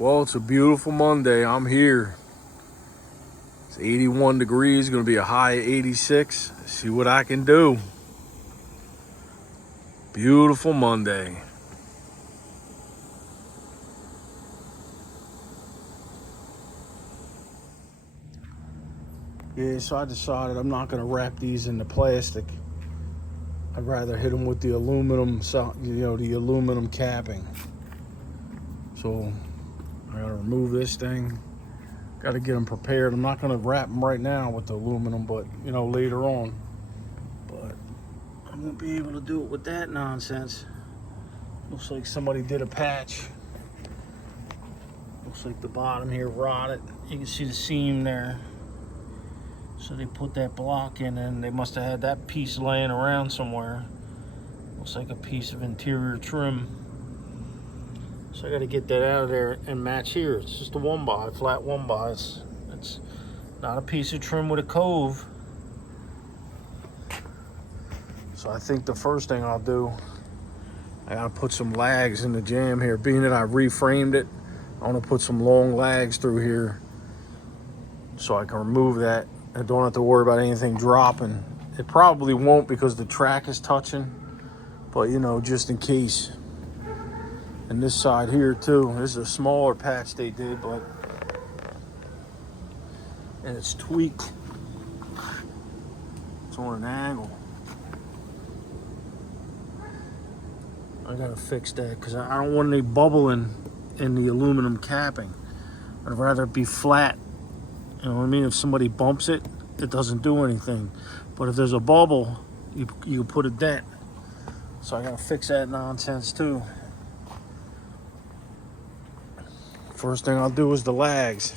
Well, it's a beautiful Monday. I'm here. It's 81 degrees, gonna be a high of 86. See what I can do. Beautiful Monday. Yeah, so I decided I'm not gonna wrap these in the plastic. I'd rather hit them with the aluminum, the aluminum capping. So I gotta remove this thing. Gotta get them prepared. I'm not gonna wrap them right now with the aluminum, but later on. But I won't be able to do it with that nonsense. Looks like somebody did a patch. Looks like the bottom here rotted. You can see the seam there. So they put that block in and they must have had that piece laying around somewhere. Looks like a piece of interior trim. So I got to get that out of there and match here. It's just a 1x, flat 1x. It's not a piece of trim with a cove. So I think the first thing I'll do, I got to put some lags in the jam here. Being that I reframed it, I want to put some long lags through here so I can remove that. I don't have to worry about anything dropping. It probably won't because the track is touching, but just in case. And this side here too, this is a smaller patch they did, and it's tweaked. It's on an angle. I gotta fix that because I don't want any bubbling in the aluminum capping. I'd rather it be flat. You know what I mean? If somebody bumps it, it doesn't do anything. But if there's a bubble, you can put a dent. So I gotta fix that nonsense too. First thing I'll do is the lags.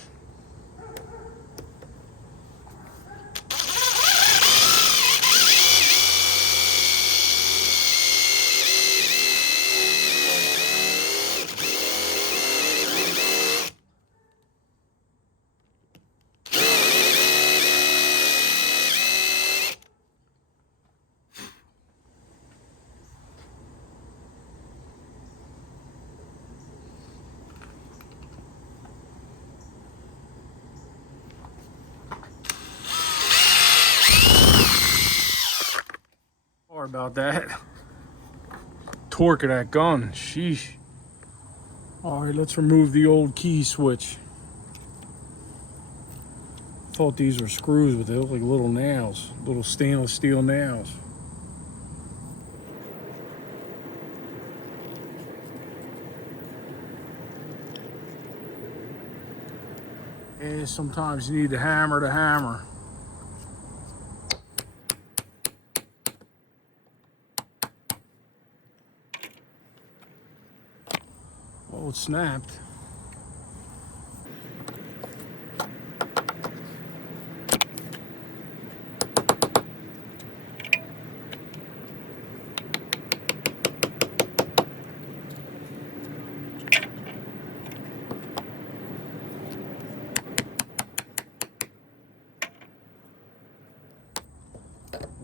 Sorry about that. Torque of that gun, sheesh. All right, let's remove the old key switch. Thought these were screws, but they look like little nails, little stainless steel nails. And sometimes you need to hammer the hammer. Oh, it snapped.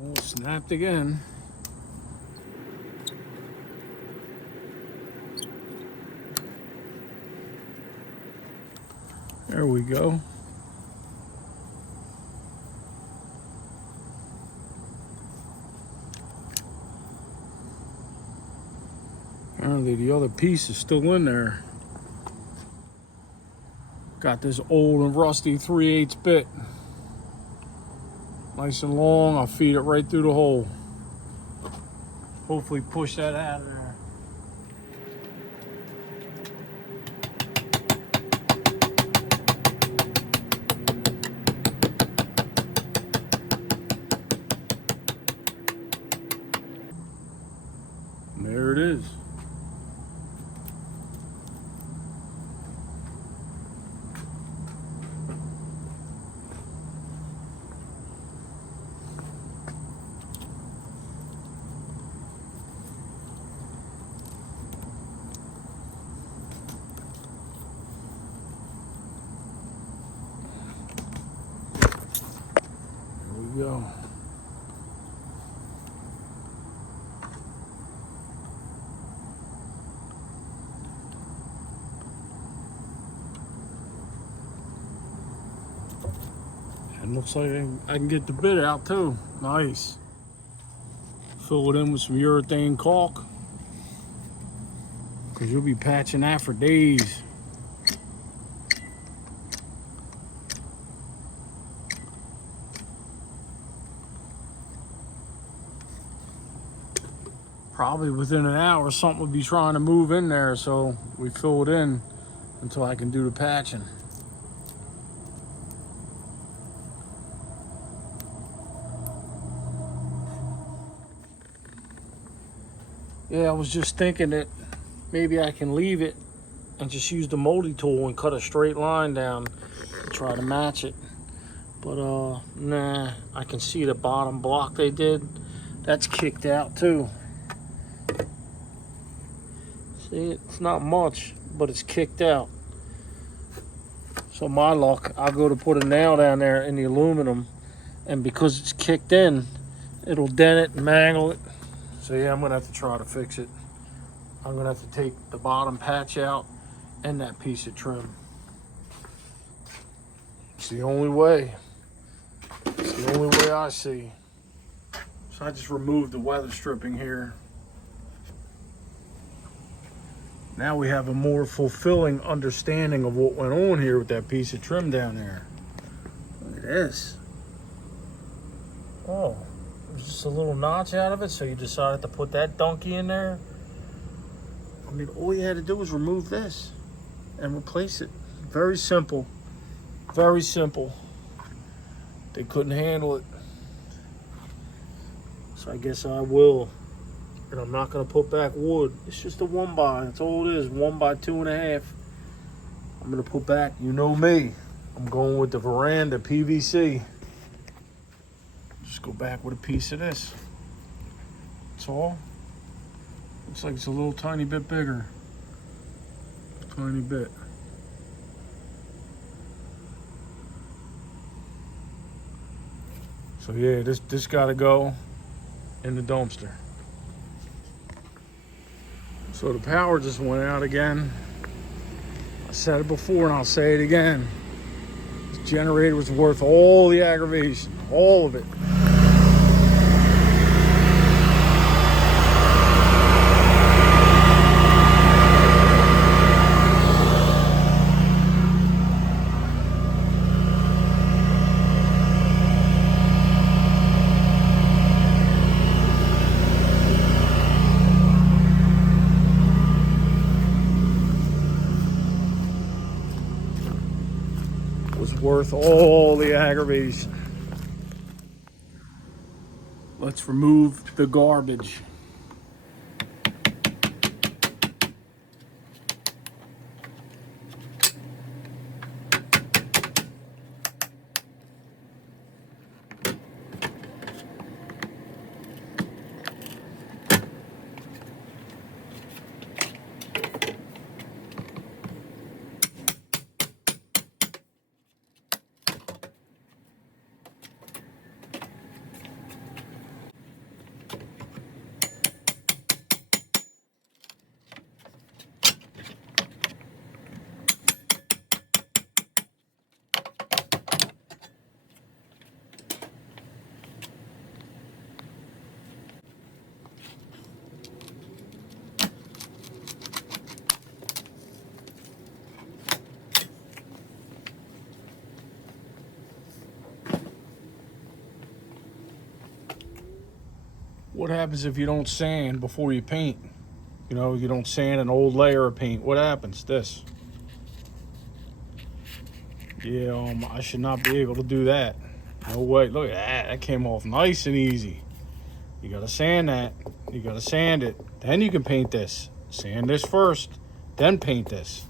Oh, it snapped again. There we go. Apparently the other piece is still in there. Got this old and rusty 3/8 bit. Nice and long, I'll feed it right through the hole. Hopefully push that out of there. And there it is. Go. looks like I can get the bit out too. Nice. Fill it in with some urethane caulk, because you'll be patching that for days. Probably within an hour something would be trying to move in there, so we fill it in until I can do the patching. Yeah, I was just thinking that maybe I can leave it and just use the multi tool and cut a straight line down and try to match it. But nah, I can see the bottom block they did. That's kicked out too. See, it's not much, but it's kicked out. So my luck, I'll go to put a nail down there in the aluminum, and because it's kicked in, it'll dent it and mangle it. So yeah, I'm gonna have to try to fix it. I'm gonna have to take the bottom patch out and that piece of trim. It's the only way. It's the only way I see. So I just removed the weather stripping here. Now we have a more fulfilling understanding of what went on here with that piece of trim down there. Look at this. Oh, there's just a little notch out of it, so you decided to put that donkey in there? I mean, all you had to do was remove this and replace it. Very simple. Very simple. They couldn't handle it. So I guess I will. And I'm not going to put back wood. It's just a 1x. That's all it is. 1x2.5. I'm going to put back, you know me, I'm going with the veranda PVC. Just go back with a piece of this. That's all. Looks like it's a little tiny bit bigger. Tiny bit. So yeah, this got to go in the dumpster. So the power just went out again. I said it before and I'll say it again. This generator was worth all the aggravation, all of it. Worth all the aggravation. Let's remove the garbage. What happens if you don't sand before you paint? You know, you don't sand an old layer of paint. What happens? This. Yeah, I should not be able to do that. No way. Look at that. That came off nice and easy. You gotta sand that. You gotta sand it. Then you can paint this. Sand this first, then paint this.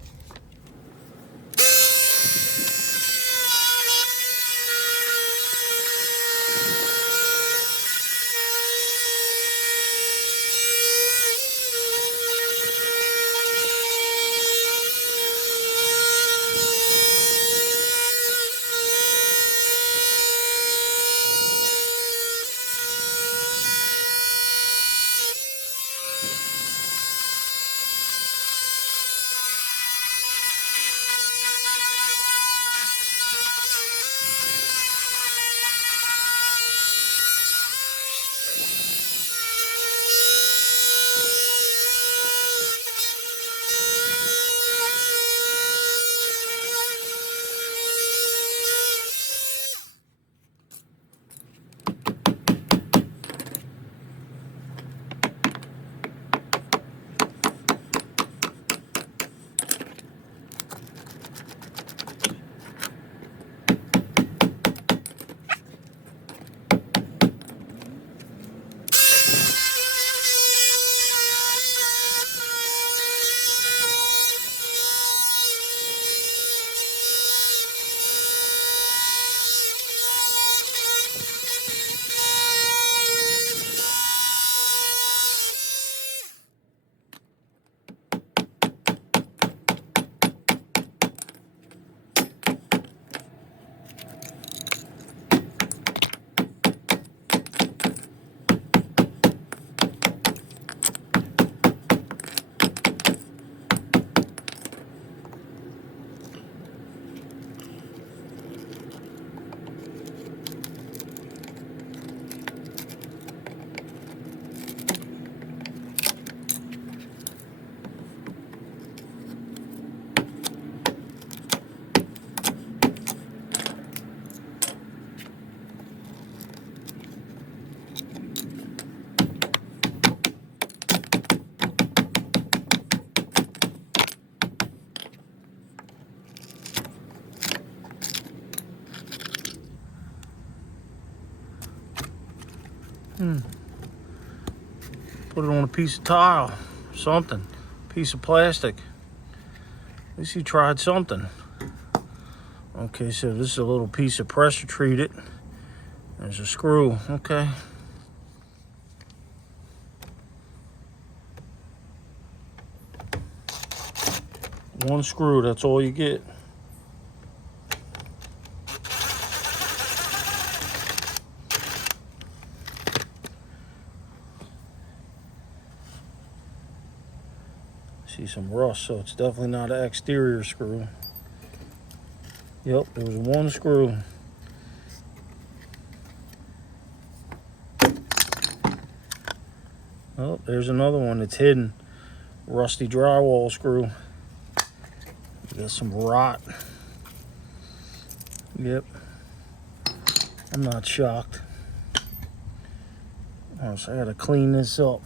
Put it on a piece of tile, something, piece of plastic. At least he tried something. Okay, so this is a little piece of pressure treated. There's a screw, okay. One screw, that's all you get. See some rust, so it's definitely not an exterior screw. Yep, there was one screw. Oh, there's another one that's hidden. Rusty drywall screw. Got some rot. Yep. I'm not shocked. Oh, so I gotta clean this up.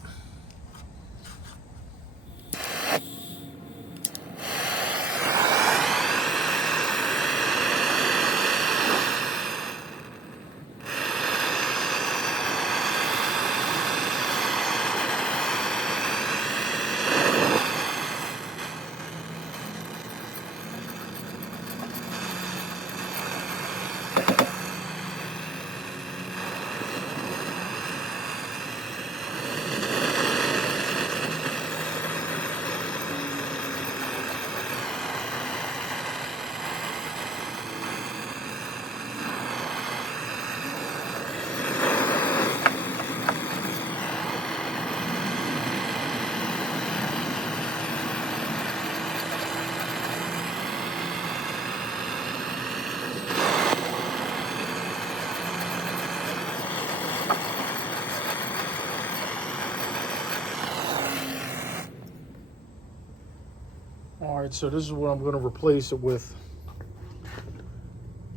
All right, so this is what I'm going to replace it with.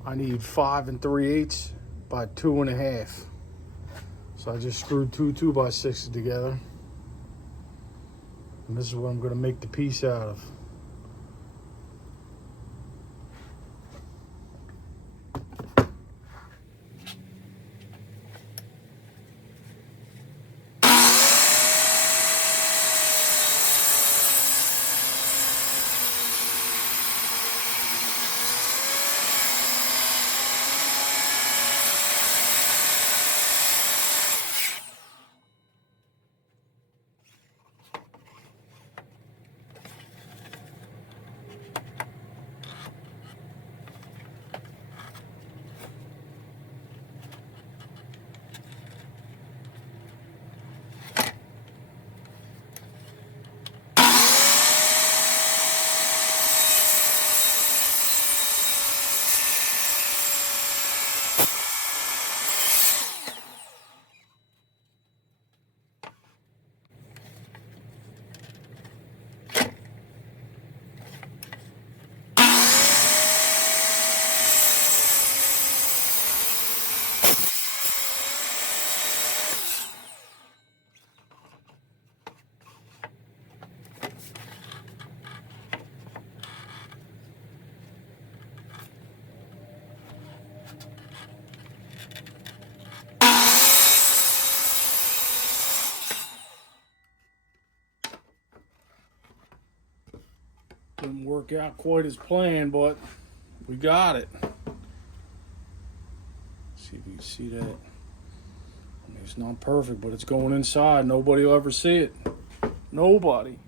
I need 5 3/8 by 2 1/2. So I just screwed two 2x6s together. And this is what I'm going to make the piece out of. Didn't work out quite as planned, but we got it. See if you can see that. I mean, it's not perfect, but it's going inside. Nobody will ever see it. Nobody.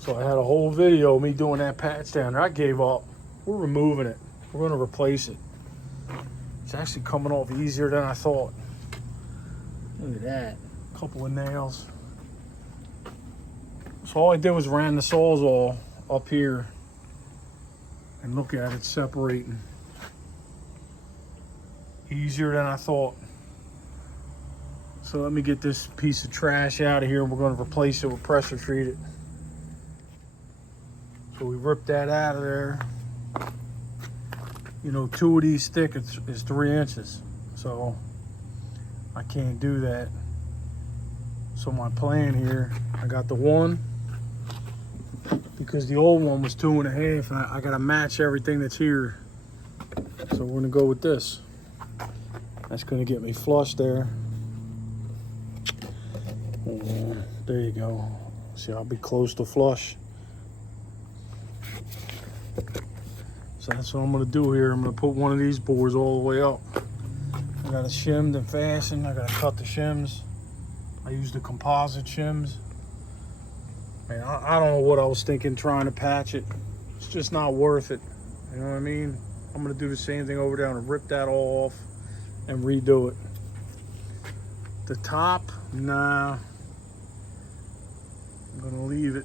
So I had a whole video of me doing that patch down there. I gave up. We're removing it. We're going to replace it. It's actually coming off easier than I thought. Look at that. A couple of nails. So all I did was ran the Sawzall up here. And look at it separating. Easier than I thought. So let me get this piece of trash out of here and we're going to replace it with pressure treated. So we ripped that out of there. you know, 2 of these thick is 3 inches. So I can't do that. So my plan here, I got the one, because the old one was 2.5, and I gotta match everything that's here. So we're gonna go with this. That's gonna get me flush there. And there you go. See, I'll be close to flush. So that's what I'm gonna do here. I'm gonna put one of these boards all the way up. I got it shimmed and fastened. I gotta cut the shims. I use the composite shims. Man, I don't know what I was thinking trying to patch it. It's just not worth it. You know what I mean? I'm gonna do the same thing over there. I'm gonna rip that all off and redo it. The top, nah. I'm gonna leave it.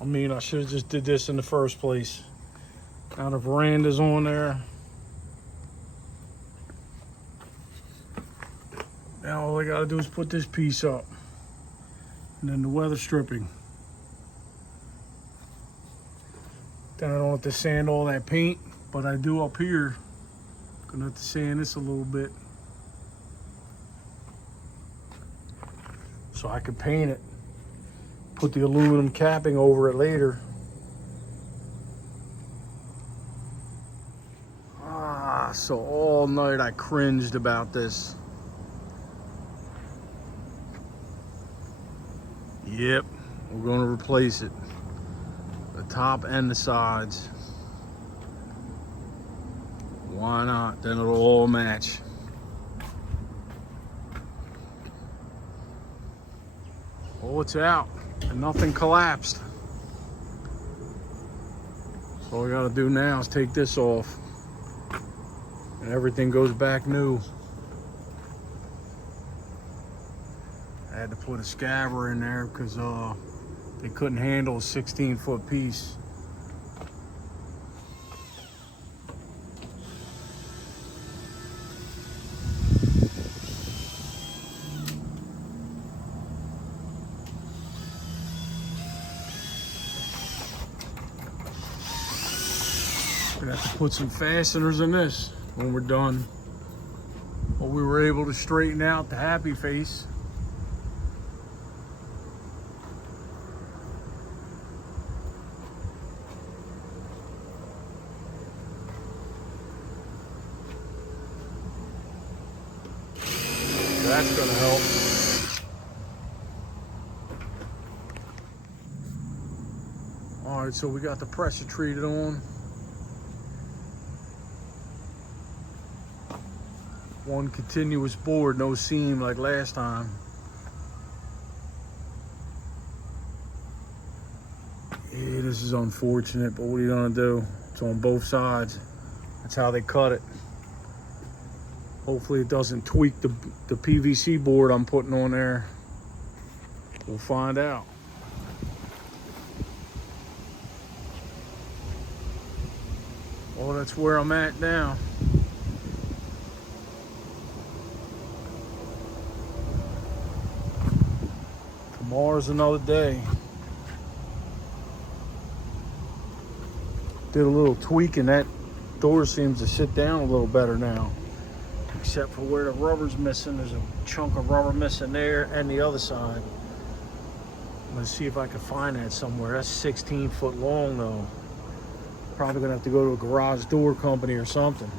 I mean, I should have just did this in the first place. Now the veranda's on there. Now all I gotta do is put this piece up. And then the weather stripping. Then I don't have to sand all that paint, but I do up here. Gonna have to sand this a little bit, so I can paint it. Put the aluminum capping over it later. So all night I cringed about this. Yep, we're gonna replace it. The top and the sides. Why not? Then it'll all match. Oh, it's out. And nothing collapsed. So all we gotta do now is take this off. And everything goes back new. I had to put a scabber in there because they couldn't handle a 16-foot piece. Gonna have to put some fasteners in this when we're done. But we were able to straighten out the happy face. That's gonna help. All right, so we got the pressure treated on. One continuous board, no seam like last time. Yeah, this is unfortunate, but what are you gonna do? It's on both sides. That's how they cut it. Hopefully it doesn't tweak the PVC board I'm putting on there. We'll find out. Well, that's where I'm at now. Tomorrow's another day. Did a little tweak and that door seems to sit down a little better now. Except for where the rubber's missing. There's a chunk of rubber missing there and the other side. I'm gonna see if I can find that somewhere. That's 16 foot long though. Probably gonna have to go to a garage door company or something.